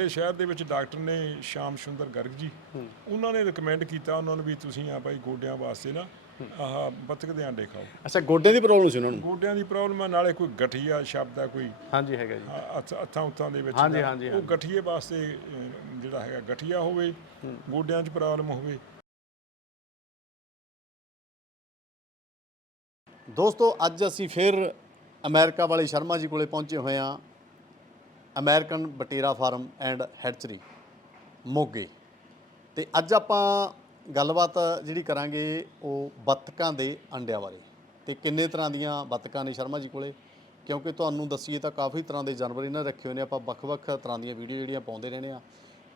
ਸਾਡੇ ਸ਼ਹਿਰ ਦੇ ਵਿੱਚ ਡਾਕਟਰ ਨੇ ਸ਼ਾਮ ਸੁੰਦਰ ਗਰਗ ਜੀ ਉਹਨਾਂ ਨੇ ਰეკਮੈਂਡ ਕੀਤਾ ਉਹਨਾਂ ਨੂੰ ਵੀ ਤੁਸੀਂ ਆ ਭਾਈ ਗੋਡਿਆਂ ਵਾਸਤੇ ਨਾ ਆਹ ਬਤਕ ਦੇ ਆਂਡੇ ਖਾਓ। ਅੱਛਾ ਗੋਡਿਆਂ ਦੀ ਪ੍ਰੋਬਲਮ ਸੀ ਉਹਨਾਂ ਨੂੰ? ਗੋਡਿਆਂ ਦੀ ਪ੍ਰੋਬਲਮ ਆ ਨਾਲੇ ਕੋਈ ਗਠੀਆ ਸ਼ਬਦ ਆ ਕੋਈ ਹਾਂਜੀ ਹੈਗਾ ਜੀ। ਆ- ਹੱਥ- ਉੱਤਾਂ ਦੇ ਵਿੱਚ ਹਾਂਜੀ, ਹਾਂਜੀ, ਉਹ ਗਠੀਏ ਵਾਸਤੇ ਜਿਹੜਾ ਹੈਗਾ ਗਠੀਆ ਹੋਵੇ ਗੋਡਿਆਂ 'ਚ ਪ੍ਰੋਬਲਮ ਹੋਵੇ। ਦੋਸਤੋ ਅੱਜ ਅਸੀਂ ਫਿਰ ਅਮਰੀਕਾ ਵਾਲੇ ਸ਼ਰਮਾ ਜੀ ਕੋਲੇ ਪਹੁੰਚੇ ਹੋਏ ਹਾਂ। ਅਮਰੀਕਨ ਬਟੇਰਾ ਫਾਰਮ ਐਂਡ ਹੈਚਰੀ ਮੋਗੇ। ਤੇ ਅੱਜ ਆਪਾਂ ਗੱਲਬਾਤ ਜਿਹੜੀ ਕਰਾਂਗੇ ਉਹ ਬੱਤਕਾਂ ਦੇ ਅੰਡਿਆਂ ਬਾਰੇ। ਤੇ ਕਿੰਨੇ ਤਰ੍ਹਾਂ ਦੀਆਂ ਬੱਤਕਾਂ ਨੇ ਸ਼ਰਮਾ ਜੀ ਕੋਲੇ? ਕਿਉਂਕਿ ਤੁਹਾਨੂੰ ਦੱਸੀਏ ਤਾਂ ਕਾਫੀ ਤਰ੍ਹਾਂ ਦੇ ਜਾਨਵਰ ਇਹਨਾਂ ਰੱਖੇ ਹੋਏ ਨੇ ਆਪਾਂ ਵੱਖ-ਵੱਖ ਤਰ੍ਹਾਂ ਦੀਆਂ ਵੀਡੀਓ ਜਿਹੜੀਆਂ ਪਾਉਂਦੇ ਰਹਿੰਦੇ ਆ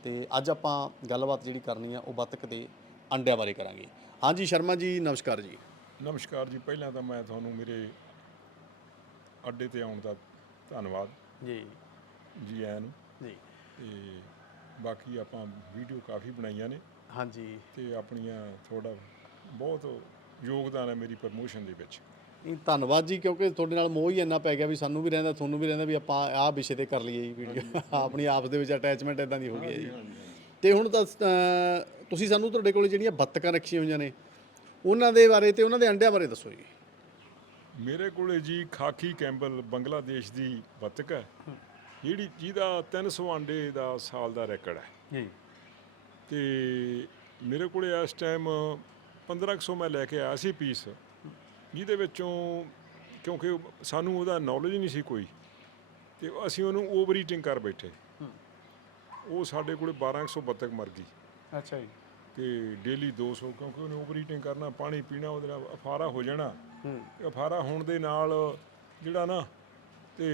ਤੇ ਅੱਜ ਆਪਾਂ ਗੱਲਬਾਤ ਜਿਹੜੀ ਕਰਨੀ ਆ ਉਹ ਬੱਤਕ ਦੇ ਅੰਡਿਆਂ ਬਾਰੇ ਕਰਾਂਗੇ। ਹਾਂਜੀ ਸ਼ਰਮਾ ਜੀ ਨਮਸਕਾਰ ਜੀ। ਨਮਸਕਾਰ ਜੀ ਪਹਿਲਾਂ ਤਾਂ ਮੈਂ ਤੁਹਾਨੂੰ ਮੇਰੇ ਅੱਡੇ ਤੇ ਆਉਣ ਦਾ ਧੰਨਵਾਦ। ਜੀ। ਜੀ ਆਇਆਂ ਨੂੰ ਜੀ। ਤੇ ਬਾਕੀ ਆਪਾਂ ਵੀਡੀਓ ਕਾਫੀ ਬਣਾਈਆਂ ਨੇ। ਹਾਂਜੀ। ਤੇ ਆਪਣੀਆਂ ਥੋੜਾ ਬਹੁਤ ਯੋਗਦਾਨ ਹੈ ਮੇਰੀ ਪ੍ਰਮੋਸ਼ਨ ਦੇ ਵਿੱਚ। ਨਹੀਂ ਧੰਨਵਾਦ ਜੀ ਕਿਉਂਕਿ ਤੁਹਾਡੇ ਨਾਲ ਮੋਹ ਹੀ ਇੰਨਾ ਪੈ ਗਿਆ ਵੀ ਸਾਨੂੰ ਵੀ ਰਹਿੰਦਾ ਤੁਹਾਨੂੰ ਵੀ ਰਹਿੰਦਾ ਵੀ ਆਪਾਂ ਆਹ ਵਿਸ਼ੇ ਤੇ ਕਰ ਲਈਏ ਜੀ ਵੀਡੀਓ ਆਪਣੀ ਆਪਸ ਦੇ ਵਿੱਚ ਅਟੈਚਮੈਂਟ ਇਦਾਂ ਦੀ ਹੋ ਗਈ ਹੈ ਜੀ। ਤੇ ਹੁਣ ਤਾਂ ਤੁਸੀਂ ਸਾਨੂੰ ਤੁਹਾਡੇ ਕੋਲ ਜਿਹੜੀਆਂ ਬੱਤਕਾਂ ਰੱਖੀਆਂ ਹੋਈਆਂ ਨੇ ਉਹਨਾਂ ਦੇ ਬਾਰੇ ਤੇ ਉਹਨਾਂ ਦੇ ਅੰਡਿਆਂ ਬਾਰੇ ਦੱਸੋ ਜੀ। ਮੇਰੇ ਕੋਲੇ ਜੀ ਖਾਕੀ ਕੈਂਬਲ ਬੰਗਲਾਦੇਸ਼ ਦੀ ਬਤਕ ਹੈ। ਜਿਹੜੀ ਜਿਹਦਾ 300 ਆਂਡੇ ਦਾ ਸਾਲ ਦਾ ਰੈਕੋਰਡ ਹੈ। ਜੀ। ਤੇ ਮੇਰੇ ਕੋਲੇ ਇਸ ਟਾਈਮ 1500 ਮੈਂ ਲੈ ਕੇ ਆਇਆ ਸੀ ਪੀਸ ਜਿਹਦੇ ਵਿੱਚੋਂ ਕਿਉਂਕਿ ਸਾਨੂੰ ਉਹਦਾ ਨੌਲੇਜ ਨਹੀਂ ਸੀ ਕੋਈ ਤੇ ਅਸੀਂ ਉਹਨੂੰ ਓਵਰ ਈਟਿੰਗ ਕਰ ਬੈਠੇ। ਉਹ ਸਾਡੇ ਕੋਲੇ 1200 ਬੱਤਕ ਮਰ ਗਈ। ਅੱਛਾ ਜੀ। ਕਿ ਡੇਲੀ 200 ਕਿਉਂਕਿ ਉਹਨੇ ਓਵਰ ਈਟਿੰਗ ਕਰਨਾ ਪਾਣੀ ਪੀਣਾ ਉਹਦੇ ਨਾਲ ਅਫਾਰਾ ਹੋ ਜਾਣਾ। ਹੂੰ। ਤੇ ਅਫਾਰਾ ਹੋਣ ਦੇ ਨਾਲ ਜਿਹੜਾ ਨਾ ਤੇ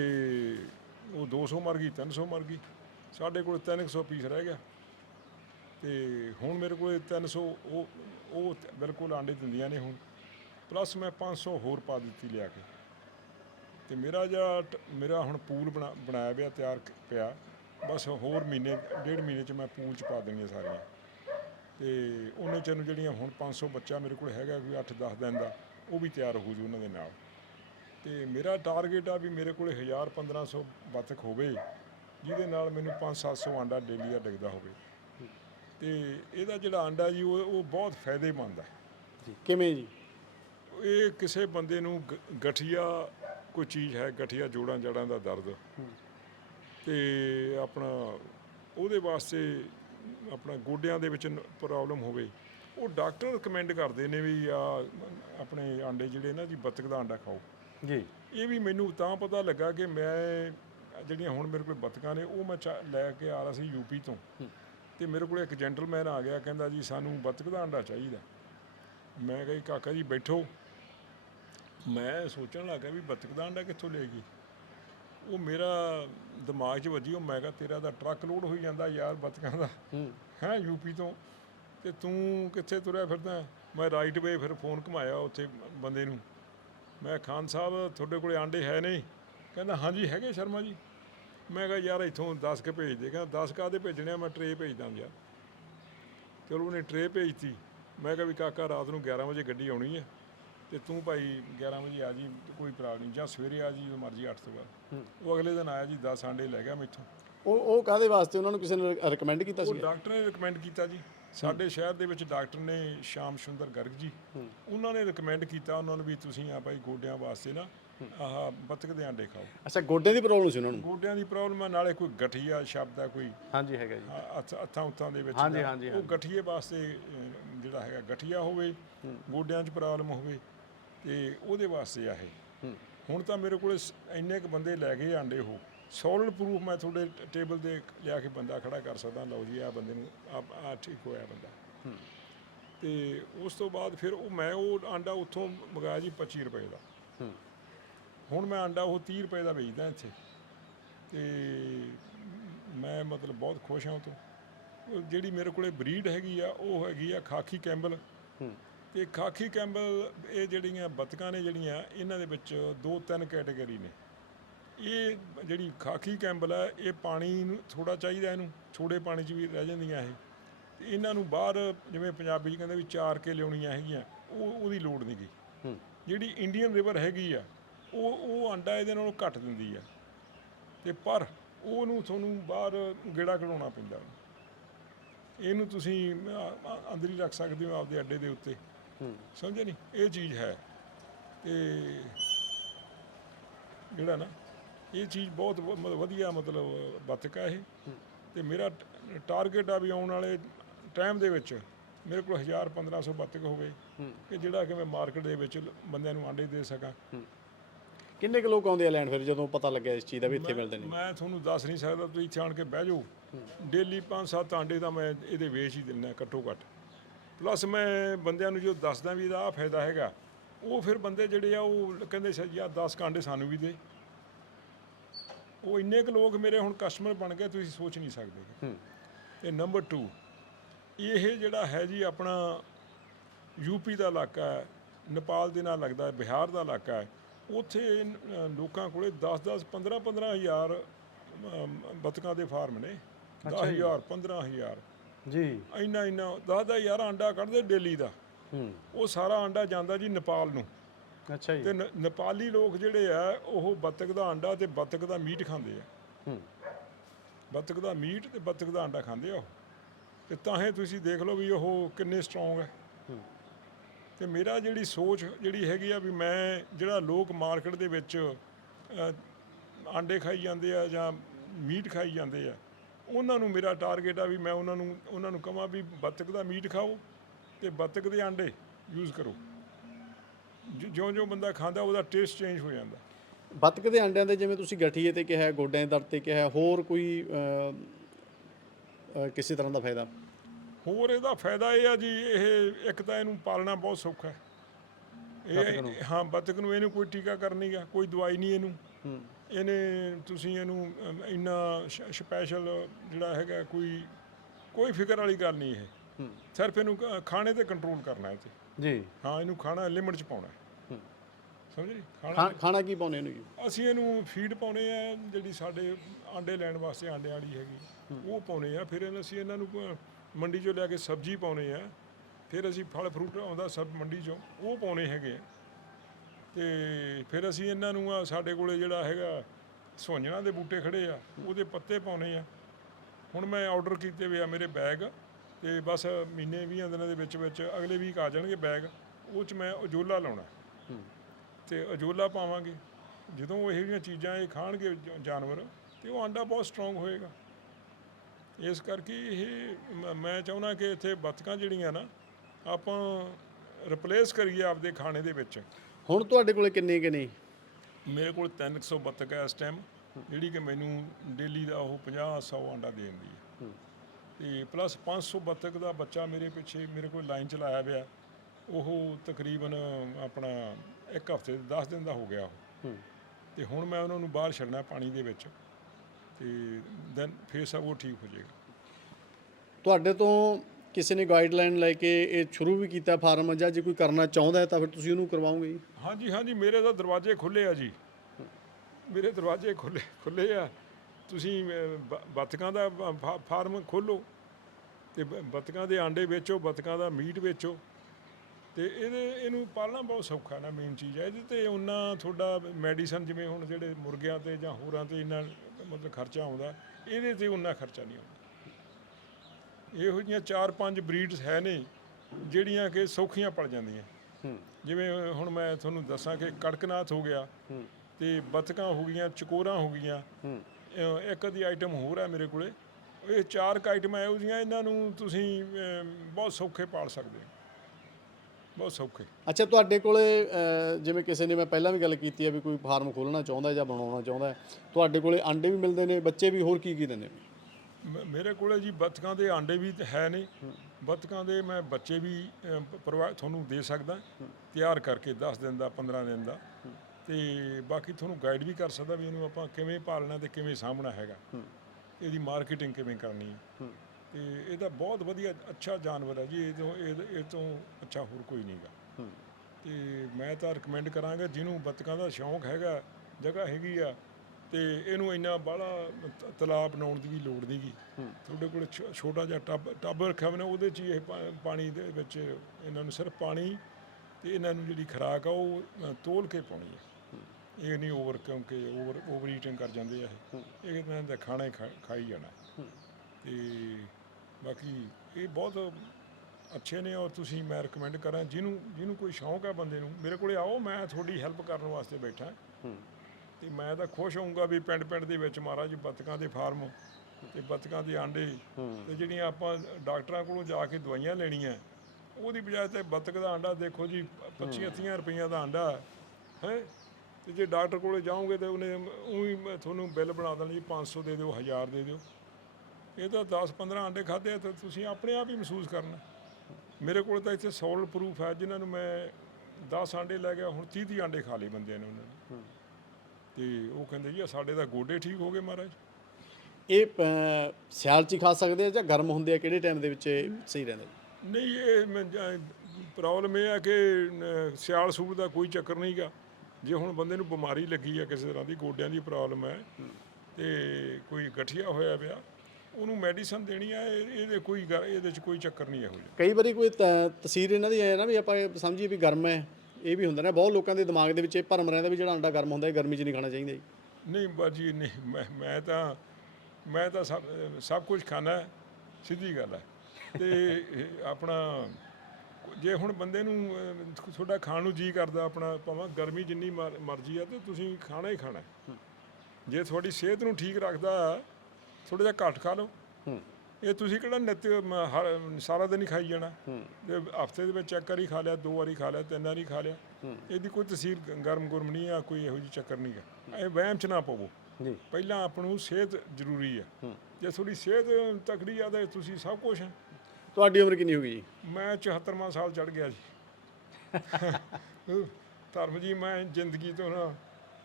ਉਹ 200 ਮਰ ਗਈ 300 ਮਰ ਗਈ। ਸਾਡੇ ਕੋਲ 300 ਪੀਸ ਰਹਿ ਗਿਆ। ਤੇ ਹੁਣ ਮੇਰੇ ਕੋਲ 300 ਉਹ ਉਹ ਤ- ਬਿਲਕੁਲ ਆਂਡੇ ਦਿੰਦੀਆਂ ਨੇ ਹੁਣ। ਪਲੱਸ ਮੈਂ 500 ਹੋਰ ਪਾ ਦਿੱਤੀ ਲਿਆ ਕੇ। ਤੇ ਮੇਰਾ ਜਿਹੜਾ ਟ- ਮੇਰਾ ਹੁਣ ਪੂਲ ਬਣਾ, ਬਣਾਇਆ ਪਿਆ, ਤਿਆਰ ਪਿਆ। ਬਸ ਹੋਰ ਮਹੀਨੇ, ਡੇਢ ਮਹੀਨੇ ਚ ਮੈਂ ਪੂਲ ਚ ਪਾ ਦੇਣੀਆਂ ਸਾਰੀਆਂ। ਤੇ ਉਹਨੇ ਚ ਨੂੰ ਜਿਹੜੀਆਂ ਹੁਣ 500 ਬੱਚਾ ਮੇਰੇ ਕੋਲ ਹੈਗਾ ਕੋਈ 8-10 ਦਿਨ ਦਾ, ਉਹ ਵੀ ਤਿਆਰ ਹੋ ਜੂ ਉਹਨਾਂ ਦੇ ਨਾਲ। ਤੇ ਮੇਰਾ ਟਾਰਗੇਟ ਆ ਵੀ ਮੇਰੇ ਕੋਲੇ 1000 1500 ਬੱਤਖ ਹੋਵੇ ਜਿਹਦੇ ਨਾਲ ਮੈਨੂੰ 5-700 ਆਂਡਾ ਡੇਲੀ ਦਾ ਡਿੱਗਦਾ ਹੋਵੇ। ਤੇ ਇਹਦਾ ਜਿਹੜਾ ਆਂਡਾ ਜੀ ਉਹ ਉਹ ਬਹੁਤ ਫਾਇਦੇਮੰਦ ਹੈ ਜੀ ਕਿਵੇਂ ਜੀ? ਇਹ ਕਿਸੇ ਬੰਦੇ ਨੂੰ ਗਠੀਆ ਕੋਈ ਚੀਜ਼ ਹੈ ਗਠੀਆ ਜੋੜਾਂ ਜੜਾਂ ਦਾ ਦਰਦ। ਤੇ ਆਪਣਾ ਉਹਦੇ ਵਾਸਤੇ ਆਪਣਾ ਗੋਡਿਆਂ ਦੇ ਵਿੱਚ ਪ੍ਰੋਬਲਮ ਹੋਵੇ। ਉਹ ਡਾਕਟਰ ਰეკਮੈਂਡ ਕਰਦੇ ਨੇ ਵੀ ਆ ਆਪਣੇ ਆਂਡੇ ਜਿਹੜੇ ਨਾ ਜੀ ਬੱਤਕ ਦਾ ਆਂਡਾ ਖਾਓ। ਜੀ। ਇਹ ਵੀ ਮੈਨੂੰ ਤਾਂ ਪਤਾ ਲੱਗਾ ਕਿ ਮੈਂ ਜਿਹੜੀਆਂ ਹੁਣ ਮੇਰੇ ਕੋਲ ਬੱਤਕਾਂ ਨੇ ਉਹ ਮੈਂ ਲੈ ਕੇ ਆ ਰਿਹਾ ਸੀ ਯੂਪੀ ਤੋਂ। ਤੇ ਮੇਰੇ ਕੋਲ ਇੱਕ ਜੈਂਟਲਮੈਨ ਆ ਗਿਆ ਕਹਿੰਦਾ ਜੀ ਸਾਨੂੰ ਬੱਤਕ ਦਾ ਆਂਡਾ ਚਾਹੀਦਾ ਮੈਂ ਕਿਹਾ ਕਾਕਾ ਜੀ ਬੈਠੋ। ਮੈਂ ਸੋਚਣ ਲੱਗਾ ਵੀ ਬੱਤਕ ਦਾ ਆਂਡਾ ਕਿੱਥੋਂ ਲੈ ਗਈ? ਉਹ ਮੇਰਾ ਦਿਮਾਗ 'ਚ ਵੱਜੀ ਉਹ ਮੈਂ ਕਿਹਾ ਤੇਰਾ ਤਾਂ ਟਰੱਕ ਲੋਡ ਹੋਈ ਜਾਂਦਾ ਯਾਰ ਬੱਤਕਾਂ ਦਾ। ਹੂੰ। ਹੈ ਯੂਪੀ ਤੋਂ। ਤੇ ਤੂੰ ਕਿੱਥੇ ਤੁਰਿਆ ਫਿਰਦਾ? ਮੈਂ ਰਾਈਟ ਵੇ ਫਿਰ ਫੋਨ ਘੁਮਾਇਆ ਉੱਥੇ ਬੰਦੇ ਨੂੰ। ਮੈਂ ਖਾਨ ਸਾਹਿਬ ਤੁਹਾਡੇ ਕੋਲੇ ਆਂਡੇ ਹੈ ਨਹੀਂ। ਕਹਿੰਦਾ ਹਾਂਜੀ ਹੈਗੇ ਸ਼ਰਮਾ ਜੀ। ਮੈਂ ਕਿਹਾ ਯਾਰ ਇੱਥੋਂ 10 ਕੇ ਭੇਜ ਦੇ। ਕਹਿੰਦਾ 10 ਕਾਦੇ ਭੇਜਣੇ ਮੈਂ ਟਰੇ ਭੇਜ ਦਾਂ ਯਾਰ। ਚਲੋ ਉਹਨੇ ਟਰੇ ਭੇਜਤੀ। ਮੈਂ ਕਿਹਾ ਵੀ ਕਾਕਾ ਰਾਤ ਨੂੰ 11 ਵਜੇ ਗੱਡੀ ਆਉਣੀ ਹੈ ਤੇ ਤੂੰ ਭਾਈ 11 ਵਜੇ ਆ ਜੀ ਕੋਈ ਪ੍ਰੋਬਲਮ ਜਾਂ ਸਵੇਰੇ ਆ ਜੀ ਮਰਜ਼ੀ 8 ਤੋਂ ਬਾਅਦ। ਉਹ ਅਗਲੇ ਦਿਨ ਆਇਆ ਜੀ 10 ਆਂਡੇ ਲੈ ਗਿਆ ਮੈਥੋਂ। ਉਹ ਉਹ ਕਾਦੇ ਵਾਸਤੇ ਉਹਨਾਂ ਨੂੰ ਕਿਸੇ ਨੇ ਰეკਮੈਂਡ ਕੀਤਾ ਸੀ? ਉਹ ਡਾਕਟਰ ਨੇ ਰეკਮੈਂਡ ਕੀਤਾ ਜੀ। ਸਾਡੇ ਸ਼ਹਿਰ ਦੇ ਵਿੱਚ ਡਾਕਟਰ ਨੇ ਸ਼ਾਮ ਸੁੰਦਰ ਗਰਗ ਜੀ ਉਹਨਾਂ ਨੇ ਰეკਮੈਂਡ ਕੀਤਾ ਉਹਨਾਂ ਨੂੰ ਵੀ ਤੁਸੀਂ ਆ ਭਾਈ ਗੋਡਿਆਂ ਵਾਸਤੇ ਨਾ ਆਹ ਬਤਕ ਦੇ ਆਂਡੇ ਖਾਓ। ਅੱਛਾ ਗੋਡਿਆਂ ਦੀ ਪ੍ਰੋਬਲਮ ਸੀ ਉਹਨਾਂ ਨੂੰ? ਗੋਡਿਆਂ ਦੀ ਪ੍ਰੋਬਲਮ ਆ ਨਾਲੇ ਕੋਈ ਗਠੀਆ ਸ਼ਬਦ ਆ ਕੋਈ ਹਾਂਜੀ ਹੈਗਾ ਜੀ। ਹੱਥਾਂ ਉੱਤਾਂ ਦੇ ਵਿੱਚ ਹਾਂਜੀ, ਨਾ, ਹਾਂਜੀ, ਉਹ ਗਠੀਏ ਵਾਸਤੇ ਅਹ, ਜਿਹੜਾ ਹੈਗਾ ਗਠੀਆ ਹੋਵੇ ਗੋਡਿਆਂ 'ਚ ਪ੍ਰੋਬਲਮ ਹੋਵੇ ਤੇ ਉਹਦੇ ਵਾਸਤੇ ਆ ਇਹ। ਹੂੰ। ਹੁਣ ਤਾਂ ਮੇਰੇ ਕੋਲੇ ਸ- ਇੰਨੇ ਕ ਬੰਦੇ ਲੈ ਗਏ ਆਂਡੇ ਉਹ। ਸੋਲਿਡ ਪ੍ਰੂਫ ਮੈਂ ਤੁਹਾਡੇ ਟੇਬਲ ਤੇ ਲਿਆ ਕੇ ਬੰਦਾ ਖੜਾ ਕਰ ਸਕਦਾ। ਲਓ ਜੀ ਆ ਬੰਦੇ ਨੂੰ ਆ ਆ ਠੀਕ ਹੋਇਆ ਬੰਦਾ। ਤੇ ਉਸ ਤੋਂ ਬਾਅਦ ਫਿਰ ਉਹ ਮੈਂ ਉਹ ਆਂਡਾ ਉੱਥੋਂ ਮੰਗਾਇਆ ਜੀ 25 ਰੁਪਏ ਦਾ। ਹੁਣ ਮੈਂ ਆਂਡਾ ਉਹ 30 ਰੁਪਏ ਦਾ ਵੇਚਦਾ ਇੱਥੇ। ਤੇ ਮੈਂ ਮਤਲਬ ਬਹੁਤ ਖੁਸ਼ ਹਾਂ ਤੋਂ। ਜਿਹੜੀ ਮੇਰੇ ਕੋਲੇ ਬਰੀਡ ਹੈਗੀ ਆ ਉਹ ਹੈਗੀ ਆ ਖਾਕੀ ਕੈਂਬਲ। ਤੇ ਖਾਕੀ ਕੈਂਬਲ ਇਹ ਜਿਹੜੀਆਂ ਬਤਕਾਂ ਨੇ ਜਿਹੜੀਆਂ ਇਹਨਾਂ ਦੇ ਵਿੱਚ ਦੋ ਤਿੰਨ ਕੈਟਾਗਰੀ ਨੇ। ਇਹ ਜਿਹੜੀ ਖਾਕੀ ਕੈਂਬਲ ਹੈ ਇਹ ਪਾਣੀ ਨੂੰ ਥੋੜਾ ਚਾਹੀਦਾ ਇਹਨੂੰ ਥੋੜੇ ਪਾਣੀ 'ਚ ਵੀ ਰਹਿ ਜਾਂਦੀਆਂ ਇਹ। ਤੇ ਇਹਨਾਂ ਨੂੰ ਬਾਹਰ ਜਿਵੇਂ ਪੰਜਾਬੀ 'ਚ ਕਹਿੰਦੇ ਵੀ ਚਾਰ ਕੇ ਲਿਆਉਣੀਆਂ ਹੈਗੀਆਂ ਉਹ ਉਹਦੀ ਲੋੜ ਨਹੀਂ ਗਈ। ਜਿਹੜੀ ਇੰਡੀਅਨ ਰਿਵਰ ਹੈਗੀ ਆ ਉਹ ਉਹ ਅੰਡਾ ਇਹਦੇ ਨਾਲੋਂ ਘੱਟ ਦਿੰਦੀ ਆ। ਤੇ ਪਰ ਉਹਨੂੰ ਤੁਹਾਨੂੰ ਬਾਹਰ ਗੇੜਾ ਕਢਾਉਣਾ ਪੈਂਦਾ। ਇਹਨੂੰ ਤੁਸੀਂ ਅੰਦਰ ਹੀ ਰੱਖ ਸਕਦੇ ਹੋ ਆਪਦੇ ਅੱਡੇ ਦੇ ਉੱਤੇ। ਹੂੰ। ਸਮਝੇ ਨਹੀਂ ਇਹ ਚੀਜ਼ ਹੈ। ਤੇ ਜਿਹੜਾ ਨਾ ਇਹ ਚੀਜ਼ ਬਹੁਤ ਵ- ਵਧੀਆ ਮਤਲਬ ਬਤਕ ਹੈ ਇਹ। ਤੇ ਮੇਰਾ ਟਾਰਗੇਟ ਆ ਵੀ ਆਉਣ ਵਾਲੇ ਟਾਈਮ ਦੇ ਵਿੱਚ ਮੇਰੇ ਕੋਲ 1000 1500 ਬਤਕ ਹੋਵੇ। ਕਿ ਜਿਹੜਾ ਕਿ ਮੈਂ ਮਾਰਕੀਟ ਦੇ ਵਿੱਚ ਲ- ਬੰਦਿਆਂ ਨੂੰ ਆਂਡੇ ਦੇ ਸਕਾਂ। ਕਿੰਨੇ ਕੁ ਲੋਕ ਆਉਂਦੇ ਆ ਲੈਣ ਫਿਰ ਜਦੋਂ ਪਤਾ ਲੱਗਿਆ ਇਸ ਚੀਜ਼ ਦਾ ਵੀ ਇੱਥੇ ਮਿਲਦੇ ਨੇ ਮੈਂ ਤੁਹਾਨੂੰ ਦੱਸ ਨਹੀਂ ਸਕਦਾ ਤੁਸੀਂ ਇੱਥੇ ਆਣ ਕੇ ਬਹਿ ਜਾਓ। ਡੇਲੀ 5-7 ਆਂਡੇ ਤਾਂ ਮੈਂ ਇਹਦੇ ਵੇਚ ਹੀ ਦਿੰਦਾ ਘੱਟੋ ਘੱਟ। ਪਲੱਸ ਮੈਂ ਬੰਦਿਆਂ ਨੂੰ ਜੋ ਦੱਸਦਾ ਵੀ ਇਹਦਾ ਆਹ ਫਾਇਦਾ ਹੈਗਾ ਉਹ ਫਿਰ ਬੰਦੇ ਜਿਹੜੇ ਆ ਉਹ ਕਹਿੰਦੇ ਸਰ ਯਾਰ 10 ਕਾਂਡੇ ਸਾਨੂੰ ਵੀ ਦੇ। ਉਹ ਇੰਨੇ ਕੁ ਲੋਕ ਮੇਰੇ ਹੁਣ ਕਸਟਮਰ ਬਣ ਗਏ ਤੁਸੀਂ ਸੋਚ ਨਹੀਂ ਸਕਦੇ। ਹੂੰ। ਤੇ ਨੰਬਰ 2 ਇਹ ਜਿਹੜਾ ਹੈ ਜੀ ਆਪਣਾ ਯੂਪੀ ਦਾ ਇਲਾਕਾ ਹੈ ਨੇਪਾਲ ਦੇ ਨਾਲ ਲੱਗਦਾ ਹੈ ਬਿਹਾਰ ਦਾ ਇਲਾਕਾ ਹੈ। ਉੱਥੇ ਲੋਕਾਂ ਕੋਲੇ 10 10 15 15 ਹਜ਼ਾਰ ਬਤਕਾਂ ਦੇ ਫਾਰਮ ਨੇ। 10000 15000 ਜੀ। ਇੰਨਾ ਇੰਨਾ 10 10 ਹਜ਼ਾਰ ਆਂਡਾ ਕੱਢਦੇ ਡੇਲੀ ਦਾ। ਹੂੰ। ਉਹ ਸਾਰਾ ਆਂਡਾ ਜਾਂਦਾ ਜੀ ਨੇਪਾਲ ਨੂੰ। ਅੱਛਾ ਜੀ। ਤੇ ਨ- ਨੇਪਾਲੀ ਲੋਕ ਜਿਹੜੇ ਆ ਉਹ ਬਤਕ ਦਾ ਆਂਡਾ ਤੇ ਬਤਕ ਦਾ ਮੀਟ ਖਾਂਦੇ ਆ। ਹੂੰ। ਬਤਕ ਦਾ ਮੀਟ ਤੇ ਬਤਕ ਦਾ ਆਂਡਾ ਖਾਂਦੇ ਆ ਉਹ। ਤੇ ਤਾਂ ਹੀ ਤੁਸੀਂ ਦੇਖ ਲਓ ਵੀ ਉਹ ਕਿੰਨੇ ਸਟਰੋਂਗ ਹੈ ਹੂੰ। ਤੇ ਮੇਰਾ ਜਿਹੜੀ ਸੋਚ ਜਿਹੜੀ ਹੈਗੀ ਆ ਵੀ ਮੈਂ ਜਿਹੜਾ ਲੋਕ ਮਾਰਕੀਟ ਦੇ ਵਿੱਚ ਅ, ਆਂਡੇ ਖਾਈ ਜਾਂਦੇ ਆ ਜਾਂ ਮੀਟ ਖਾਈ ਜਾਂਦੇ ਆ ਉਹਨਾਂ ਨੂੰ ਮੇਰਾ ਟਾਰਗੇਟ ਆ ਵੀ ਮੈਂ ਉਹਨਾਂ ਨੂੰ ਉਹਨਾਂ ਨੂੰ ਕਹਾਂ ਵੀ ਬਤਕ ਦਾ ਮੀਟ ਖਾਓ ਤੇ ਬਤਕ ਦੇ ਆਂਡੇ ਯੂਜ਼ ਕਰੋ। ਜਿ- ਜਿਉਂ ਜਿਉਂ ਬੰਦਾ ਖਾਂਦਾ ਉਹਦਾ ਟੇਸਟ ਚੇਂਜ ਹੋ ਜਾਂਦਾ। ਬਤਕ ਦੇ ਅੰਡਿਆਂ ਦੇ ਜਿਵੇਂ ਤੁਸੀਂ ਗਠੀਏ ਤੇ ਕਿਹਾ ਗੋਡਿਆਂ ਦੇ ਦਰਦ ਤੇ ਕਿਹਾ ਹੋਰ ਕੋਈ ਕਿਸੇ ਤਰ੍ਹਾਂ ਦਾ ਫਾਇਦਾ? ਹੋਰ ਇਹਦਾ ਫਾਇਦਾ ਇਹ ਆ ਜੀ ਇਹ ਇੱਕ ਤਾਂ ਇਹਨੂੰ ਪਾਲਣਾ ਬਹੁਤ ਸੌਖਾ ਹੈ। ਇਹ ਹਾਂ ਬਤਕ ਨੂੰ ਇਹਨੂੰ ਕੋਈ ਟੀਕਾ ਕਰਨੀ ਗਾ ਕੋਈ ਦਵਾਈ ਨਹੀਂ ਇਹਨੂੰ। ਇਹਨੇ ਤੁਸੀਂ ਇਹਨੂੰ ਇੰਨਾ ਸਪੈਸ਼ਲ ਜਿਹੜਾ ਹੈਗਾ ਕੋਈ ਕੋਈ ਫਿਕਰ ਵਾਲੀ ਗੱਲ ਨਹੀਂ ਇਹ। ਸਿਰਫ ਇਹਨੂੰ ਖਾਣੇ ਤੇ ਕੰਟਰੋਲ ਕਰਨਾ ਹੈ ਤੇ ਜੀ। ਹਾਂ ਇਹਨੂੰ ਖਾਣਾ ਲਿਮਿਟ ਚ ਪਾਉਣਾ। ਸਮਝ ਜੀ ਖਾਣਾ ਖਾ- ਖਾਣਾ ਕੀ ਪਾਉਂਦੇ ਇਹਨੂੰ ਜੀ? ਅਸੀਂ ਇਹਨੂੰ ਫੀਡ ਪਾਉਣੇ ਆ ਜਿਹੜੀ ਸਾਡੇ ਆਂਡੇ ਲੈਣ ਵਾਸਤੇ ਆਂਡੇ ਵਾਲੀ ਹੈਗੀ। ਉਹ ਪਾਉਣੇ ਆ ਫਿਰ ਇਹਨਾਂ- ਅਸੀਂ ਇਹਨਾਂ ਨੂੰ ਪ- ਮੰਡੀ ਚੋਂ ਲਿਆ ਕੇ ਸਬਜ਼ੀ ਪਾਉਣੇ ਆ। ਫਿਰ ਅਸੀਂ ਫਲ ਫਰੂਟ ਆਉਂਦਾ ਸਭ ਮੰਡੀ ਚੋਂ ਉਹ ਪਾਉਣੇ ਹੈਗੇ ਆ। ਤੇ ਫਿਰ ਅਸੀਂ ਇਹਨਾਂ ਨੂੰ ਆ ਸਾਡੇ ਕੋਲੇ ਜਿਹੜਾ ਹੈਗਾ ਸੋਹਣਿਆਂ ਦੇ ਬੂਟੇ ਖੜੇ ਆ ਉਹਦੇ ਪੱਤੇ ਪਾਉਣੇ ਆ। ਹੁਣ ਮੈਂ ਆਰਡਰ ਕੀਤੇ ਹੋਏ ਆ ਮੇਰੇ ਬੈਗ ਤੇ ਬਸ ਮਹੀਨੇ 20 ਦਿਨਾਂ ਦੇ ਵਿੱਚ ਵਿੱਚ ਅਗਲੇ ਵੀਕ ਆ ਜਾਣਗੇ ਬੈਗ ਉਹ ਚ ਮੈਂ ਅਜੋਲਾ ਲਾਉਣਾ। ਤੇ ਅਜੋਲਾ ਪਾਵਾਂਗੇ। ਜਦੋਂ ਇਹੋ ਜਿਹੀਆਂ ਚੀਜ਼ਾਂ ਇਹ ਖਾਣਗੇ ਜਾਨਵਰ ਤੇ ਉਹ ਆਂਡਾ ਬਹੁਤ ਸਟਰੋਂਗ ਹੋਏਗਾ। ਇਸ ਕਰਕੇ ਇਹ ਮ- ਚਾਹੁੰਦਾ ਕਿ ਇੱਥੇ ਬਤਕਾਂ ਜਿਹੜੀਆਂ ਨਾ ਆਪਾਂ ਰਿਪਲੇਸ ਕਰੀਏ ਆਪਦੇ ਖਾਣੇ ਦੇ ਵਿੱਚ। ਹੁਣ ਤੁਹਾਡੇ ਕੋਲੇ ਕਿੰਨੇ ਕਿ ਨੇ? ਮੇਰੇ ਕੋਲ 300 ਬਤਕ ਹੈ ਇਸ ਟਾਈਮ ਜਿਹੜੀ ਕਿ ਮੈਨੂੰ ਡੇਲੀ ਦਾ ਉਹ 50 100 ਆਂਡਾ ਦੇ ਦਿੰਦੀ ਹੈ। ਹੂੰ। ਤੇ ਪਲੱਸ 500 ਬਤਕ ਦਾ ਬੱਚਾ ਮੇਰੇ ਪਿੱਛੇ ਮੇਰੇ ਕੋਲ ਲਾਈਨ ਚ ਲਾਇਆ ਪਿਆ। ਉਹ ਤਕਰੀਬਨ ਆਪਣਾ ਇੱਕ ਹਫ਼ਤੇ 10 ਦਿਨ ਦਾ ਹੋ ਗਿਆ ਉਹ। ਤੇ ਹੁਣ ਮੈਂ ਉਹਨਾਂ ਨੂੰ ਬਾਹਰ ਛੱਡਣਾ ਪਾਣੀ ਦੇ ਵਿੱਚ ਤੇ ਦੈਨ ਫੇਰ ਸਭ ਉਹ ਠੀਕ ਹੋ ਜਾਏਗਾ। ਤੁਹਾਡੇ ਤੋਂ ਕਿਸੇ ਨੇ ਗਾਈਡਲਾਈਨ ਲੈ ਕੇ ਇਹ ਸ਼ੁਰੂ ਵੀ ਕੀਤਾ ਫਾਰਮ ਜਾਂ ਜੇ ਕੋਈ ਕਰਨਾ ਚਾਹੁੰਦਾ ਹੈ ਤਾਂ ਫਿਰ ਤੁਸੀਂ ਉਹਨੂੰ ਕਰਵਾਓਗੇ ਜੀ? ਹਾਂਜੀ ਹਾਂਜੀ ਮੇਰੇ ਤਾਂ ਦਰਵਾਜ਼ੇ ਖੁੱਲੇ ਆ ਜੀ। ਮੇਰੇ ਦਰਵਾਜ਼ੇ ਖੁੱਲੇ ਖੁੱਲੇ ਆ। ਤੁਸੀਂ ਬਤਕਾਂ ਦਾ ਫਾਰਮ ਖੋਲੋ ਤੇ ਬਤਕਾਂ ਦੇ ਆਂਡੇ ਵੇਚੋ ਬਤਕਾਂ ਦਾ ਮੀਟ ਵੇਚੋ। ਤੇ ਇਹਦੇ ਇਹਨੂੰ ਪਾਲਣਾ ਬਹੁਤ ਸੌਖਾ ਨਾ ਮੇਨ ਚੀਜ਼ ਹੈ। ਇਹਦੇ ਤੇ ਉਹਨਾਂ ਤੁਹਾਡਾ ਮੈਡੀਸਨ ਜਿਵੇਂ ਹੁਣ ਜਿਹੜੇ ਮੁਰਗਿਆਂ ਤੇ ਜਾਂ ਹੋਰਾਂ ਤੇ ਇੰਨਾ ਮਤਲਬ ਖਰਚਾ ਆਉਂਦਾ ਇਹਦੇ ਤੇ ਉਹਨਾਂ ਖਰਚਾ ਨਹੀਂ ਆਉਂਦਾ। ਇਹੋ ਜਿਹੀਆਂ ਚਾਰ ਪੰਜ ਬਰੀਡਸ ਹੈ ਨੇ ਜਿਹੜੀਆਂ ਕਿ ਸੌਖੀਆਂ ਪੜ ਜਾਂਦੀਆਂ। ਜਿਵੇਂ ਹੁਣ ਮੈਂ ਤੁਹਾਨੂੰ ਦੱਸਾਂ ਕਿ ਕੜਕਨਾਥ ਹੋ ਗਿਆ ਤੇ ਬਤਕਾਂ ਹੋ ਗਈਆਂ ਚਕੋਰਾਂ ਹੋ ਗਈਆਂ। ਇੱਕ ਅੱਧੀ ਆਈਟਮ ਹੋਰ ਹੈ ਮੇਰੇ ਕੋਲੇ। ਇਹ ਚਾਰ ਕ ਆਈਟਮਾਂ ਇਹੋ ਜਿਹੀਆਂ ਇਹਨਾਂ ਨੂੰ ਤੁਸੀਂ ਬਹੁਤ ਸੌਖੇ ਪਾਲ ਸਕਦੇ ਹੋ। ਬਹੁਤ ਸੌਖੇ ਅੱਛਾ ਤੁਹਾਡੇ ਕੋਲੇ ਅ, ਜਿਵੇਂ ਕਿਸੇ ਨੇ ਮੈਂ ਪਹਿਲਾਂ ਵੀ ਗੱਲ ਕੀਤੀ ਹੈ ਵੀ ਕੋਈ ਫਾਰਮ ਖੋਲਣਾ ਚਾਹੁੰਦਾ ਜਾਂ ਬਣਾਉਣਾ ਚਾਹੁੰਦਾ ਹੈ ਤੁਹਾਡੇ ਕੋਲੇ ਅੰਡੇ ਵੀ ਮਿਲਦੇ ਨੇ ਬੱਚੇ ਵੀ ਹੋਰ ਕੀ ਕੀ ਦਿੰਦੇ ਨੇ? ਮ- ਮੇਰੇ ਕੋਲੇ ਜੀ ਬਤਕਾਂ ਦੇ ਆਂਡੇ ਵੀ ਤਾਂ ਹੈ ਨੇ ਬਤਕਾਂ ਦੇ ਮੈਂ ਬੱਚੇ ਵੀ ਪ- ਪਰਵਾ ਤੁਹਾਨੂੰ ਦੇ ਸਕਦਾ ਤਿਆਰ ਕਰਕੇ 10 ਦਿਨ ਦਾ 15 ਦਿਨ ਦਾ। ਤੇ ਬਾਕੀ ਤੁਹਾਨੂੰ ਗਾਈਡ ਵੀ ਕਰ ਸਕਦਾ ਵੀ ਇਹਨੂੰ ਆਪਾਂ ਕਿਵੇਂ ਪਾਲਣਾ ਤੇ ਕਿਵੇਂ ਸਾਂਭਣਾ ਹੈਗਾ। ਇਹਦੀ ਮਾਰਕੀਟਿੰਗ ਕਿਵੇਂ ਕਰਨੀ ਹੈ। ਤੇ ਇਹਦਾ ਬਹੁਤ ਵਧੀਆ ਅੱਛਾ ਜਾਨਵਰ ਹੈ ਜੀ ਇਹ ਤੋਂ ਇਹ ਇਹ ਤੋਂ ਅੱਛਾ ਹੋਰ ਕੋਈ ਨਹੀਂਗਾ ਤੇ ਮੈਂ ਤਾਂ ਰეკਮੈਂਡ ਕਰਾਂਗਾ ਜਿਹਨੂੰ ਬਤਕਾਂ ਦਾ ਸ਼ੌਂਕ ਹੈਗਾ ਜਗ੍ਹਾ ਹੈਗੀ ਆ ਤੇ ਇਹਨੂੰ ਇੰਨਾ ਬਾਹਲਾ ਤਲਾਬ ਬਣਾਉਣ ਦੀ ਵੀ ਲੋੜ ਨਹੀਂਗੀ ਤੁਹਾਡੇ ਕੋਲ ਛੋਟਾ ਜਿਹਾ ਟੱਬ ਟੱਬ ਰੱਖਿਆ ਨਾ ਉਹਦੇ 'ਚ ਹੀ ਇਹ ਪਾਣੀ ਦੇ ਵਿੱਚ ਇਹਨਾਂ ਨੂੰ ਸਿਰਫ ਪਾਣੀ ਤੇ ਇਹਨਾਂ ਨੂੰ ਜਿਹੜੀ ਖੁਰਾਕ ਆ ਉਹ ਤੋਲ ਕੇ ਪਾਉਣੀ ਹੈ। ਇਹ ਨਹੀਂ ਓਵਰ ਕਿਉਂਕਿ ਓਵਰ ਓਵਰ ਈਟਿੰਗ ਕਰ ਜਾਂਦੇ ਆ ਇਹ। ਇਹ ਮੈਂ ਤਾਂ ਖਾਣਾ ਹੀ ਖਾਈ ਜਾਣਾ। ਤੇ ਬਾਕੀ ਇਹ ਬਹੁਤ ਅੱਛੇ ਨੇ ਔਰ ਤੁਸੀਂ ਮੈਂ ਰეკਮੈਂਡ ਕਰਾਂ ਜਿਹਨੂੰ ਜਿਹਨੂੰ ਕੋਈ ਸ਼ੌਂਕ ਹੈ ਬੰਦੇ ਨੂੰ ਮੇਰੇ ਕੋਲੇ ਆਓ ਮੈਂ ਤੁਹਾਡੀ ਹੈਲਪ ਕਰਨ ਵਾਸਤੇ ਬੈਠਾ। ਤੇ ਮੈਂ ਤਾਂ ਖੁਸ਼ ਹੋਊਂਗਾ ਵੀ ਪਿੰਡ ਪਿੰਡ ਦੇ ਵਿੱਚ ਮਹਾਰਾਜ ਬੱਤਕਾਂ ਦੇ ਫਾਰਮ ਤੇ ਬੱਤਕਾਂ ਦੇ ਆਂਡੇ ਤੇ ਜਿਹੜੀਆਂ ਆਪਾਂ ਡਾਕਟਰਾਂ ਕੋਲੋਂ ਜਾ ਕੇ ਦਵਾਈਆਂ ਲੈਣੀਆਂ ਉਹਦੀ ਬਜਾਏ ਤੇ ਬੱਤਕ ਦਾ ਆਂਡਾ ਦੇਖੋ ਜੀ 25 30 ਰੁਪਈਆ ਦਾ ਆਂਡਾ ਹੈ? ਤੇ ਜੇ ਡਾਕਟਰ ਕੋਲੇ ਜਾਓਗੇ ਤੇ ਉਹਨੇ ਉਹੀ ਤੁਹਾਨੂੰ ਬਿੱਲ ਬਣਾ ਦੇਣਾ ਜੀ 500 ਦੇ ਦਿਓ 1000 ਦੇ ਦਿਓ। ਇਹ ਤਾਂ 10 15 ਆਂਡੇ ਖਾਦੇ ਤਾਂ ਤੁਸੀਂ ਆਪਣੇ ਆਪ ਹੀ ਮਹਿਸੂਸ ਕਰਨਾ। ਮੇਰੇ ਕੋਲ ਤਾਂ ਇੱਥੇ ਸੋਲਡ ਪ੍ਰੂਫ ਹੈ ਜਿਨ੍ਹਾਂ ਨੂੰ ਮੈਂ 10 ਆਂਡੇ ਲੈ ਗਿਆ ਹੁਣ 30 30 ਆਂਡੇ ਖਾ ਲਏ ਬੰਦਿਆਂ ਨੇ ਉਹਨਾਂ ਨੇ। ਤੇ ਉਹ ਕਹਿੰਦੇ ਜੀ ਸਾਡੇ ਤਾਂ ਗੋਡੇ ਠੀਕ ਹੋ ਗਏ ਮਹਾਰਾਜ। ਇਹ ਅ, ਸਿਆਲ ਚ ਹੀ ਖਾ ਸਕਦੇ ਆ ਜਾਂ ਗਰਮ ਹੁੰਦੇ ਆ? ਕਿਹੜੇ ਟਾਈਮ ਦੇ ਵਿੱਚ ਇਹ ਸਹੀ ਰਹਿੰਦਾ ਜੀ? ਨਹੀਂ ਇਹ ਪ੍ਰੋਬਲਮ ਇਹ ਹੈ ਕਿ ਅਹ, ਸਿਆਲ ਸੂਲ ਦਾ ਕੋਈ ਚੱਕਰ ਨਹੀਂਗਾ ਜੇ ਹੁਣ ਬੰਦੇ ਨੂੰ ਬਿਮਾਰੀ ਲੱਗੀ ਆ ਕਿਸੇ ਤਰ੍ਹਾਂ ਦੀ ਗੋਡਿਆਂ ਦੀ ਪ੍ਰੋਬਲਮ ਹੈ। ਤੇ ਕੋਈ ਗਠੀਆ ਹੋਇਆ ਪਿਆ ਉਹਨੂੰ ਮੈਡੀਸਨ ਦੇਣੀ ਆ ਇਹ- ਇਹਦੇ ਕੋਈ ਗੱਲ- ਇਹਦੇ 'ਚ ਕੋਈ ਚੱਕਰ ਨਹੀਂ ਇਹੋ ਜਿਹਾ। ਕਈ ਵਾਰੀ ਕੋਈ ਤ- ਤਸਵੀਰ ਇਹਨਾਂ ਦੀ ਹੈ ਨਾ ਵੀ ਆਪਾਂ ਇਹ ਸਮਝੀਏ ਵੀ ਗਰਮ ਹੈ ਇਹ ਵੀ ਹੁੰਦਾ ਨਾ ਬਹੁਤ ਲੋਕਾਂ ਦੇ ਦਿਮਾਗ ਦੇ ਵਿੱਚ ਇਹ ਭਰਮ ਰਹਿੰਦਾ ਵੀ ਜਿਹੜਾ ਅੰਡਾ ਗਰਮ ਹੁੰਦਾ ਇਹ ਗਰਮੀ 'ਚ ਨਹੀਂ ਖਾਣਾ ਚਾਹੀਦਾ ਜੀ। ਨਹੀਂ ਬਾਜੀ ਨਹੀਂ ਮੈਂ ਮੈਂ ਤਾਂ ਮੈਂ ਤਾਂ ਸਭ ਸਭ ਕੁਝ ਖਾਣਾ ਹੈ, ਸਿੱਧੀ ਗੱਲ ਹੈ। ਤੇ ਇਹ ਆਪਣਾ ਜੇ ਹੁਣ ਬੰਦੇ ਨੂੰ ਅਹ, ਤੁਹਾਡਾ ਖਾਣ ਨੂੰ ਜੀ ਕਰਦਾ ਆਪਣਾ ਭਾਵੇਂ ਗਰਮੀ ਜਿੰਨੀ ਮਰ- ਮਰਜ਼ੀ ਆ ਤੇ ਤੁਸੀਂ ਖਾਣਾ ਹੀ ਖਾਣਾ ਹੈ। ਜੇ ਤੁਹਾਡੀ ਸਿਹਤ ਨੂੰ ਠੀਕ ਰੱਖਦਾ ਥੋੜਾ ਜਿਹਾ ਘੱਟ ਖਾ ਲਓ। ਹੂੰ। ਇਹ ਤੁਸੀਂ ਕਿਹੜਾ ਨਿੱਤ ਮ- ਹਰ ਸਾਰਾ ਦਿਨ ਹੀ ਖਾਈ ਜਾਣਾ। ਤੇ ਹਫ਼ਤੇ ਦੇ ਵਿੱਚ ਇੱਕ ਵਾਰੀ ਖਾ ਲਿਆ ਦੋ ਵਾਰੀ ਖਾ ਲਿਆ ਤਿੰਨ ਵਾਰੀ ਖਾ ਲਿਆ ਇਹਦੀ ਕੋਈ ਤਸੀਰ ਗਰਮ ਗੁਰਮ ਨਹੀਂ ਆ ਕੋਈ ਇਹੋ ਜਿਹੀ ਚੱਕਰ ਨਹੀਂ ਗਾ ਇਹ ਵਹਿਮ ਚ ਨਾ ਪਵੋ। ਜੀ। ਪਹਿਲਾਂ ਆਪ ਨੂੰ ਸਿਹਤ ਜ਼ਰੂਰੀ ਹੈ। ਜੇ ਤੁਹਾਡੀ ਸਿਹਤ ਤਕੜੀ ਆ ਤਾਂ ਤੁਸੀਂ ਸਭ ਕੁਝ ਹੈ ਤੁਹਾਡੀ ਉਮਰ ਕਿੰਨੀ ਹੋ ਗਈ ਜੀ? ਮੈਂ 74ਵਾਂ ਸਾਲ ਚੜ ਗਿਆ ਜੀ। ਧਰਮ ਜੀ ਮੈਂ ਜ਼ਿੰਦਗੀ ਤੋਂ ਨਾ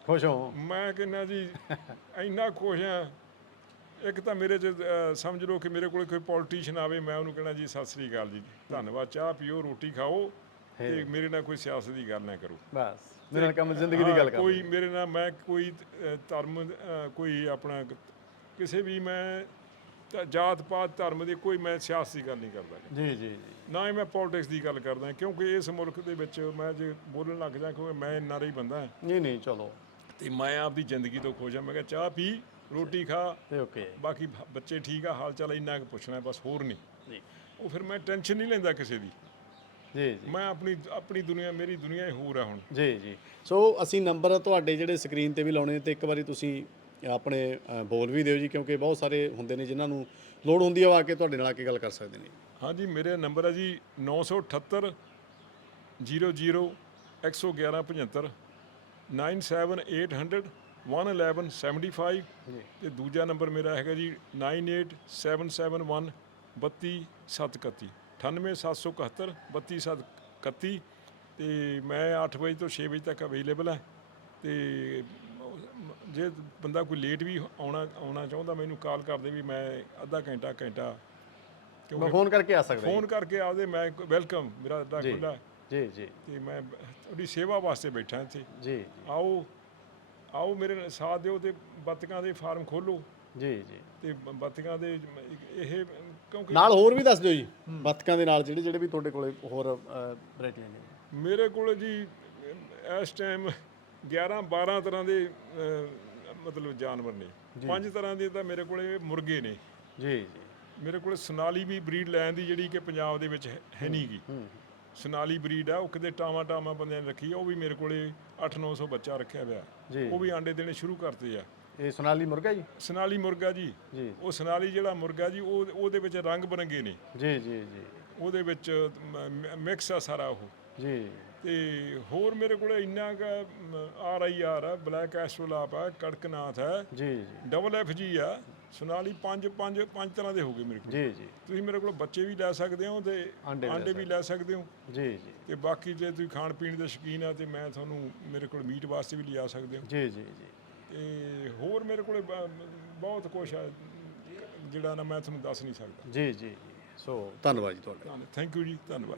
ਖੁਸ਼ ਹੋ। ਮੈਂ ਕਹਿੰਦਾ ਜੀ ਇੰਨਾ ਖੁਸ਼ ਆ ਇੱਕ ਤਾਂ ਮੇਰੇ ਚ ਸਮਝ ਲਓ ਕਿ ਮੇਰੇ ਕੋਲ ਕੋਈ ਪੋਲੀਟੀਸ਼ੀਅਨ ਆਵੇ ਮੈਂ ਉਹਨੂੰ ਕਹਿਣਾ ਜੀ ਸਤਿ ਸ੍ਰੀ ਅਕਾਲ ਜੀ ਧੰਨਵਾਦ ਚਾਹ ਪੀਓ ਰੋਟੀ ਖਾਓ ਤੇ ਮੇਰੇ ਨਾਲ ਕੋਈ ਸਿਆਸਤ ਦੀ ਗੱਲ ਨਾ ਕਰੋ। ਬਸ ਮੇਰੇ ਨਾਲ ਕੰਮ ਜ਼ਿੰਦਗੀ ਦੀ ਗੱਲ ਕਰ ਕੋਈ ਮੇਰੇ ਨਾਲ ਮੈਂ ਕੋਈ ਧਰਮ ਕੋਈ ਆਪਣਾ ਕ- ਕਿਸੇ ਵੀ ਮੈਂ ਤ- ਜਾਤ ਪਾਤ ਧਰਮ ਦੀ ਕੋਈ ਮੈਂ ਸਿਆਸਤ ਦੀ ਗੱਲ ਨਹੀਂ ਕਰਦਾ। ਜੀ ਜੀ ਜੀ। ਨਾ ਹੀ ਮੈਂ ਪੋਲਿਟਿਕਸ ਦੀ ਗੱਲ ਕਰਦਾ ਕਿਉਂਕਿ ਇਸ ਮੁਲਕ ਦੇ ਵਿੱਚ ਮੈਂ ਜੇ ਬੋਲਣ ਲੱਗ ਜਾ ਕਿਉਂਕਿ ਮੈਂ ਇੰਨਾ ਰਹੀ ਬੰਦਾ ਹਾਂ। ਨਹੀਂ ਨਹੀਂ ਚਲੋ। ਤੇ ਮੈਂ ਆਪਦੀ ਜ਼ਿੰਦਗੀ ਤੋਂ ਖੁਸ਼ ਹਾਂ ਮੈਂ ਕਿਹਾ ਚਾਹ ਪੀ ਰੋਟੀ ਖਾ ਤੇ ਓਕੇ। ਬਾਕੀ ਬ- ਬੱਚੇ ਠੀਕ ਆ ਹਾਲ ਚਾਲ ਇੰਨਾ ਕੁ ਪੁੱਛਣਾ ਬਸ ਹੋਰ ਨਹੀਂ। ਜੀ। ਉਹ ਫਿਰ ਮੈਂ ਟੈਨਸ਼ਨ ਨਹੀਂ ਲੈਂਦਾ ਕਿਸੇ ਦੀ। ਜੀ ਜੀ। ਮੈਂ ਆਪਣੀ ਆਪਣੀ ਦੁਨੀਆ ਮੇਰੀ ਦੁਨੀਆ ਹੀ ਹੋਰ ਆ ਹੁਣ। ਜੀ ਜੀ। ਸੋ ਅਸੀਂ ਨੰਬਰ ਤੁਹਾਡੇ ਜਿਹੜੇ ਸਕਰੀਨ ਤੇ ਵੀ ਲਾਉਣੇ ਤੇ ਇੱਕ ਵਾਰੀ ਤੁਸੀਂ ਆਪਣੇ ਅ, ਬੋਲ ਵੀ ਦਿਓ ਜੀ ਕਿਉਂਕਿ ਬਹੁਤ ਸਾਰੇ ਹੁੰਦੇ ਨੇ ਜਿਨ੍ਹਾਂ ਨੂੰ ਲੋੜ ਹੁੰਦੀ ਆ ਉਹ ਆ ਕੇ ਤੁਹਾਡੇ ਨਾਲ ਆ ਕੇ ਗੱਲ ਕਰ ਸਕਦੇ ਨੇ। ਹਾਂਜੀ ਮੇਰੇ ਨੰਬਰ ਹੈ ਜੀ 978 00 111 75 97800 11175 ਤੇ ਦੂਜਾ ਨੰਬਰ ਮੇਰਾ ਹੈਗਾ ਜੀ 98771 32731 98771 32731 ਤੇ ਮੈਂ 8 ਵਜੇ ਤੋਂ 6 ਵਜੇ ਤੱਕ ਅਵੇਲੇਬਲ ਹਾਂ। ਤੇ ਜੇ ਬੰਦਾ ਕੋਈ ਲੇਟ ਵੀ ਆਉਣਾ ਆਉਣਾ ਚਾਹੁੰਦਾ ਮੈਨੂੰ ਕਾਲ ਕਰਦੇ ਵੀ ਮੈਂ ਅੱਧਾ ਘੰਟਾ ਘੰਟਾ ਮੈਂ ਫੋਨ ਕਰਕੇ ਆ ਸਕਦਾ ਫੋਨ ਕਰਕੇ ਆਵਦੇ ਮੈਂ ਵੈਲਕਮ ਮੇਰਾ ਅੱਡਾ। ਖੁੱਲਾ ਜੀ ਜੀ। ਤੇ ਮੈਂ ਤੁਹਾਡੀ ਸੇਵਾ ਵਾਸਤੇ ਬੈਠਾ ਇੱਥੇ। ਜੀ। ਆਓ ਆਓ ਮੇਰੇ ਨਾਲ ਸਾਥ ਦਿਓ ਤੇ ਬੱਤਕਾਂ ਦੇ ਫਾਰਮ ਖੋਲੋ ਜੀ ਜੀ। ਤੇ ਬ- ਬੱਤਕਾਂ ਦੇ ਇਹ ਕਿਉਂਕਿ ਨਾਲ ਹੋਰ ਵੀ ਦੱਸ ਦਿਓ ਜੀ ਬਤਕਾਂ ਦੇ ਨਾਲ ਜਿਹੜੇ ਜਿਹੜੇ ਵੀ ਤੁਹਾਡੇ ਕੋਲੇ ਹੋਰ ਵੈਰਾਈਟੀਆਂ ਨੇ। ਮੇਰੇ ਕੋਲ ਜੀ ਅਮ, ਇਸ ਟਾਈਮ 11 12 ਤਰ੍ਹਾਂ ਦੇ ਅਮ, ਮਤਲਬ ਜਾਨਵਰ ਨੇ। ਪੰਜ ਤਰ੍ਹਾਂ ਦੇ ਤਾਂ ਮੇਰੇ ਕੋਲੇ ਮੁਰਗੇ ਨੇ। ਜੀ ਜੀ। ਮੇਰੇ ਕੋਲ ਸੋਨਾਲੀ ਵੀ ਬਰੀਡ ਲੈਣ ਦੀ ਜਿਹੜੀ ਕਿ ਪੰਜਾਬ ਦੇ ਵਿੱਚ ਹੈ- ਹੈ ਨਹੀਂਗੀ ਸੋਨਾਲੀ ਬਰੀਡ ਆ ਉਹ ਕਿਤੇ ਟਾਵਾਂ ਟਾਵਾਂ ਬੰਦਿਆਂ ਨੇ ਰੱਖੀ ਆ ਉਹ ਵੀ ਮੇਰੇ ਕੋਲੇ 8-900 ਬੱਚਾ ਰੱਖਿਆ ਹੋਇਆ। ਜੀ। ਉਹ ਵੀ ਆਂਡੇ ਦੇਣੇ ਸ਼ੁਰੂ ਕਰਤੇ ਆ। ਇਹ ਸੋਨਾਲੀ ਮੁਰਗਾ ਜੀ? ਸੋਨਾਲੀ ਮੁਰਗਾ ਜੀ। ਜੀ। ਉਹ ਸੋਨਾਲੀ ਜਿਹੜਾ ਮੁਰਗਾ ਜੀ ਉਹ ਉਹਦੇ ਵਿੱਚ ਰੰਗ ਬਰੰਗੇ ਨੇ। ਜੀ ਜੀ ਜੀ। ਉਹਦੇ ਵਿੱਚ ਮਿਕਸ ਆ ਸਾਰਾ ਉਹ। ਜੀ। ਤੇ ਹੋਰ ਮੇਰੇ ਕੋਲੇ ਇੰਨਾ ਕ ਆਰ ਆਈ ਆਰ ਆ ਬਲੈਕ ਐਸਟਰੋਲਾਪ ਆ ਕੜਕਨਾਥ ਹੈ ਜੀ ਜੀ। ਡਬਲ ਐਫ ਜੀ ਆ। ਸੋਨਾਲੀ ਪੰਜ ਪੰਜ ਪੰਜ ਤਰ੍ਹਾਂ ਦੇ ਹੋਗੇ ਮੇਰੇ ਕੋਲ। ਜੀ ਜੀ। ਤੁਸੀਂ ਮੇਰੇ ਕੋਲ ਬੱਚੇ ਵੀ ਲੈ ਸਕਦੇ ਹੋ ਤੇ ਆਂਡੇ ਵੀ ਲੈ ਆਂਡੇ ਵੀ ਲੈ ਸਕਦੇ ਹੋ। ਜੀ ਜੀ। ਤੇ ਬਾਕੀ ਜੇ ਤੁਸੀਂ ਖਾਣ ਪੀਣ ਦੇ ਸ਼ੌਕੀਨ ਆ ਤੇ ਮੈਂ ਤੁਹਾਨੂੰ ਮੇਰੇ ਕੋਲ ਮੀਟ ਵਾਸਤੇ ਵੀ ਲਿਆ ਸਕਦੇ ਹੋ। ਜੀ ਜੀ ਜੀ। ਤੇ ਹੋਰ ਮੇਰੇ ਕੋਲੇ ਬਹੁਤ ਕੁਝ ਆ ਜਿਹੜਾ ਨਾ ਮੈਂ ਤੁਹਾਨੂੰ ਦੱਸ ਨਹੀਂ ਸਕਦਾ। ਜੀ ਜੀ ਜੀ। ਸੋ ਧੰਨਵਾਦ ਜੀ ਤੁਹਾਡਾ। ਥੈਂਕ ਯੂ ਜੀ ਧੰਨਵਾਦ।